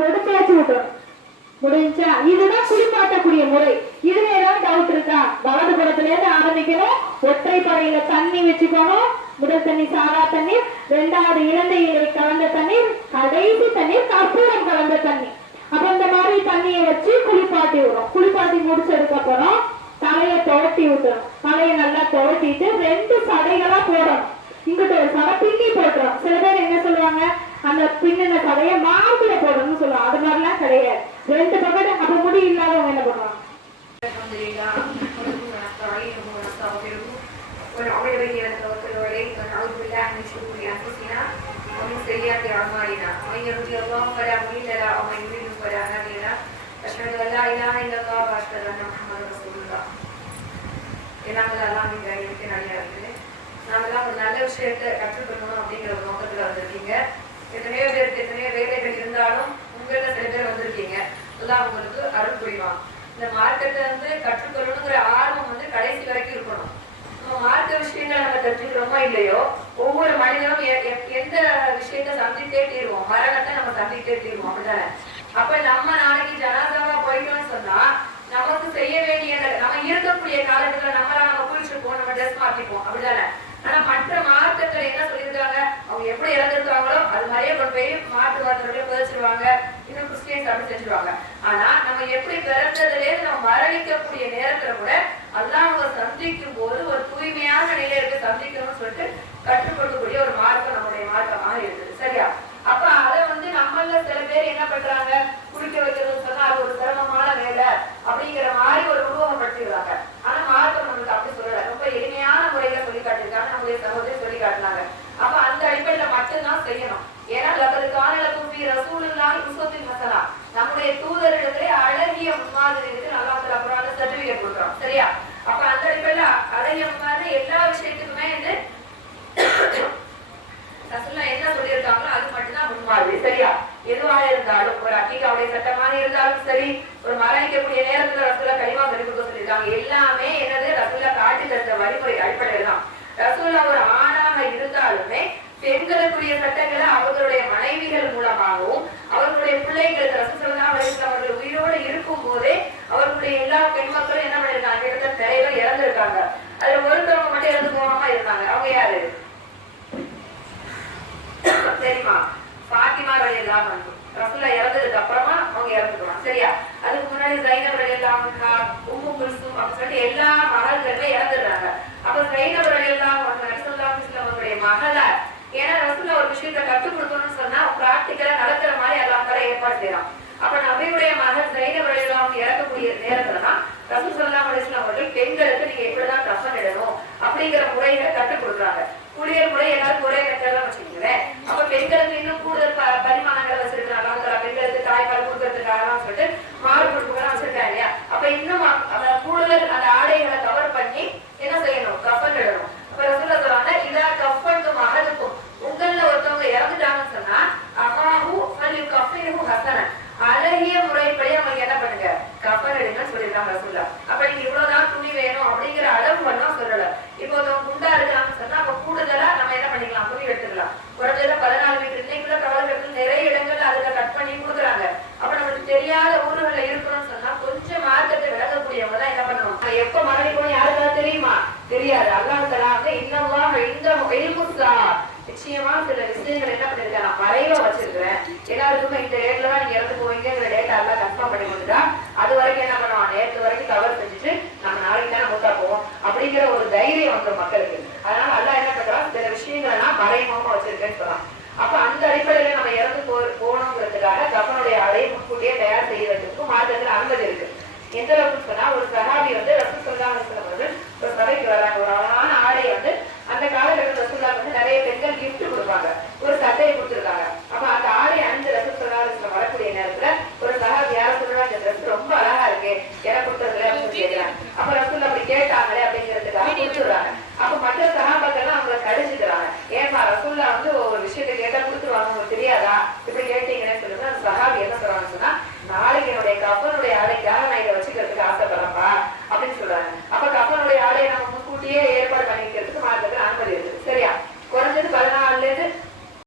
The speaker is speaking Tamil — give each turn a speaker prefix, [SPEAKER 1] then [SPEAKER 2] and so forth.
[SPEAKER 1] போட்டு தேய்ச்சி விட்டுறணும் முடிஞ்சா இதுதான் குளிப்பாட்டக்கூடிய முறை. இதுல ஏதாவது டவுட் இருக்கா? வலது புறத்துல இருந்து ஆரம்பிக்கணும் ஒற்றை பறையில தண்ணி வச்சுக்கணும். முதல் தண்ணி சாரா தண்ணீர் ரெண்டாவது இலந்தையை இலை கலந்த தண்ணீர் கடைசி தண்ணீர் கற்பூரம் கலந்த தண்ணி. அப்ப இந்த மாதிரி தண்ணியை வச்சு குளிப்பாட்டி விடும் குளிப்பாட்டி முடிச்சதுக்கு அப்புறம் தலையை துவட்டி விட்டுரும் தலையை நல்லா துவட்டிட்டு ரெண்டு சடைகளா போடணும். இங்கிட்ட ஒரு சடை பின்னி போட்டுரும் சில பேர் என்ன சொல்லுவாங்க அந்த பின்னின சடைய மார்பில போடணும்னு சொல்லுவாங்க அது மாதிரிலாம் கிடையாது ரெண்டு பக்கம் அப்ப முடி இல்லாதவங்க என்ன பண்ணுவாங்க
[SPEAKER 2] الحمد لله نحمده ونستعينه ونستغفره ونعوذ به ونتوكل عليه ونعوذ بالله من شرور انفسنا ومن سيئات اعمالنا من يهده الله فلا مضل له ومن يضلل فلا هادي له اشهد ان لا اله الا الله واشهد ان محمدا رسول الله எல்லாம் எல்லாம் நீங்க இருக்கு நிறைய இருக்குது நாமெல்லாம் ஒரு நல்ல விஷயத்தை கற்றுக்கணும் அப்படிங்கிற ஒரு நோக்கத்துல வந்திருக்கீங்க எத்தனையோ பேருக்கு எத்தனையோ வேலைகள் இருந்தாலும் உங்கள சில பேர் வந்திருக்கீங்க. எல்லாம் உங்களுக்கு அருள் புரிவான். இந்த மார்க்கத்தை வந்து கற்றுக்கொள்ளணுங்கிற ஆர்வம் வந்து கடைசி வரைக்கும் இருக்கணும். நம்ம மார்க்க விஷயங்களை நம்ம தெரிஞ்சுக்கிறோமோ இல்லையோ? ஒவ்வொரு மனிதனும் எ- எ- எந்த விஷயத்தை சந்தித்தே தீர்வோம். மரணத்தை நம்ம சந்தித்தே தீர்வோம். அப்படிதானே அப்ப நம்ம நாளைக்கு ஜனாதாவா போயிட்டோம்னு சொன்னா நமக்கு செய்ய வேண்டிய நம்ம இருக்கக்கூடிய காலத்துல நம்மளா நம்ம குளிச்சிருப்போம் நம்ம ட்ரெஸ் மாத்திப்போம். அப்படிதானே ஆனா மற்ற மார்க்கத்துல என்ன சொல்லி அவங்க எப்படி இறந்துருக்காங்களோ அது மாதிரியே கொண்டு போய் மாட்டு வார்த்தையோட புதைச்சிருவாங்க. இன்னும் கிறிஸ்டியன்ஸ் அப்படி செஞ்சிருவாங்க. ஆனா நம்ம எப்படி பிறந்ததுலேருந்து நம்ம மரணிக்கக்கூடிய நேரத்துல கூட அல்லாஹ் அவங்க சந்திக்கும் போது ஒரு தூய்மையான நிலையில இருக்க சந்திக்கணும்னு சொல்லிட்டு கற்றுக்கொடுக்கக்கூடிய ஒரு மார்க்கம் நம்ம மார்க்கமாக இருக்குது சரியா அப்ப அதை வந்து நம்மள சில பேர் என்ன பண்றாங்க குளிக்க வைக்கிறதுன்னு சொன்னா அது ஒரு சிரமமான வேலை அப்படிங்கிற மாதிரி ஒரு உருவகப்படுத்திடுறாங்க ஆனா மார்க்கம் நம்மளுக்கு அப்படி சொல்லல ரொம்ப எளிமையான முறையில சொல்லி காட்டியிருக்காங்க நம்முடைய சகோதரி சொல்லி காட்டினாங்க அப்ப அந்த அடிப்படையில மட்டும்தான் செய்யணும் ஏன்னா லபதுக்கான லபுபி ரசூலுல்லாஹி உஸ்வத்துல் ஹஸனா நம்முடைய தூதரிடத்திலே அழகிய முன்மாதிரி இருக்கு நல்லா வந்து அப்புறம் சர்டிபிகேட் கொடுக்குறோம் சரியா அப்ப அந்த அடிப்படையில அழகிய முன்மாதிரி எல்லா விஷயத்துக்குமே வந்து ரசூல்லா என்ன சொல்லியிருக்காங்களோ அது மட்டும்தான் முன்மாதிரி சரியா எதுவா இருந்தாலும் ஒரு அக்கிகாவுடைய சட்டமாக இருந்தாலும் சரி ஒரு மரணிக்கக்கூடிய நேரத்துல ரசூல்லா கலிமா சொல்லி கொடுக்க சொல்லியிருக்காங்க எல்லாமே என்னது ரசூல்லா காட்டி தந்த வழிமுறை அடிப்படையில் தான் ரசூல்லா ஒரு ஆணாக இருந்தாலுமே பெண்களுக்குரிய சட்டங்களை அவர்களுடைய மனைவிகள் மூலமாகவும் அவர்களுடைய ரசசலனா வயசுல அவர்கள் உயிரோடு இருக்கும் போதே அவர்களுடைய எல்லா பெண் மக்களும் என்ன பண்ணிருக்காங்க கிட்டத்தட்ட நிறைய பேர் இறந்திருக்காங்க. அதுல ஒருத்தவங்க மட்டும் இறந்து போகாம இருந்தாங்க. அவங்க யாரு? சரிமா பாத்திமா வழியெல்லாம் ரசுல்லா இறந்ததுக்கு அப்புறமா அவங்க இறந்துடுவாங்க சரியா? அதுக்கு முன்னாடி ஜைனப் வழியெல்லாம் அன்ஹா உம்மு குல்சும் அப்படின்னு சொல்லிட்டு எல்லா மகள்களுமே இறந்துடுறாங்க. அப்ப ஜைனப் வழியெல்லாம் ரசுல்லா ரசூலுல்லாஹி அலைஹி அவங்களுடைய மகளார் ஏன்னா ரசுல்லா ஒரு விஷயத்த கற்றுக் கொடுக்கணும்னு சொன்னா பிராக்டிக்கலா நடக்கிற மாதிரி எல்லாம் செய்யறான் அப்ப நபியுடைய மகன் ஜைனப் ரலியல்லாஹு இறக்கக்கூடிய நேரத்துலதான் ரசூசல்லாம் அவர்கள் பெண்களுக்கு நீங்க எப்படிதான் கஃன் இடணும் அப்படிங்கிற முறைகளை கற்றுக் கொடுக்குறாங்க குளியல் முறை எல்லாரும் ஒரே மெத்தட் வச்சுக்கோங்களேன் அப்ப பெண்களுக்கு இன்னும் கூடுதல் ப- பரிமாணங்களை வச்சிருக்காங்க அவங்க பெண்களுக்கு தாய்ப்பால் கொடுக்கறதுக்காக சொல்லிட்டு மாறு கொடுப்புகள்லாம் வச்சிருக்காங்க இல்லையா அப்ப இன்னும் அ- அந்த கூடுதல் அந்த ஆடைகளை கவர் பண்ணி என்ன செய்யணும் கஃபன் இடணும் அப்ப ரசூலா சொல்றாங்க இதா கஃபன் அகதுக்கும் உங்கள ஒருத்தவங்க இறந்துட்டாங்கன்னு சொன்னா அஹாஹு ஃபல்யு கஃபினுஹு ஹஸனன் அழகிய முறைப்படி அவங்க என்ன பண்ணுங்க கஃபன் எடுங்கன்னு ரசூல்லா அப்ப நீங்க இவ்வளவுதான் துணி வேணும் அப்படிங்கிற அளவு எல்லாம் சொல்லல. இப்போ நம்ம குண்டா இருக்கிறாங்கன்னு சொன்னா அப்ப கூடுதலா நம்ம என்ன பண்ணிக்கலாம்? துணி எடுத்துக்கலாம் குறைஞ்சதுல பதினாலு மீட்டர் இன்னைக்குள்ள காலகட்டத்தில் நிறைய இடங்கள்ல அதுல கட் பண்ணி கொடுக்குறாங்க. அப்ப நமக்கு தெரியாத ஊர்கள்ல இருக்கணும்னு சொன்னா கொஞ்சம் மார்க்கத்தை விளங்கக்கூடியவங்க தான் என்ன பண்ணணும்? எப்ப எப்ப போய் யாருக்காவது தெரியுமா? தெரியாது. அல்லாஹ் தலா வந்து இன்னவா இந்த எல்முஸ்லா நிச்சயமா சில விஷயங்கள் என்ன பண்ணிருக்காங்க? மறைவா வச்சிருக்கிறேன். எல்லாருக்குமே இந்த டேட்ல தான் நீங்க இறந்து போவீங்கிற டேட்டா எல்லாம் கன்ஃபார்ம் பண்ணி கொடுத்துட்டா அது வரைக்கும் என்ன பண்ணுவான் நேற்று வரைக்கும் கவர் செஞ்சுட்டு நம்ம நாளைக்கு தானே மூத்தா போவோம் அப்படிங்கிற ஒரு தைரியம் வந்து மக்களுக்கு அதனால அல்லாஹ் என்ன பண்றான் சில விஷயங்களை நான் வச்சிருக்கேன்னு சொல்லலாம். அப்ப அந்த அடிப்படையில நம்ம இறந்து போ போகணுங்கிறதுக்காக தப்பனுடைய அறையை முன்கூட்டியே தயார் செய்யறதுக்கு மார்க்கத்துல அனுமதி இருக்கு. எந்த அளவுக்கு சொன்னா ஒரு சகாபி வந்து ரசூல்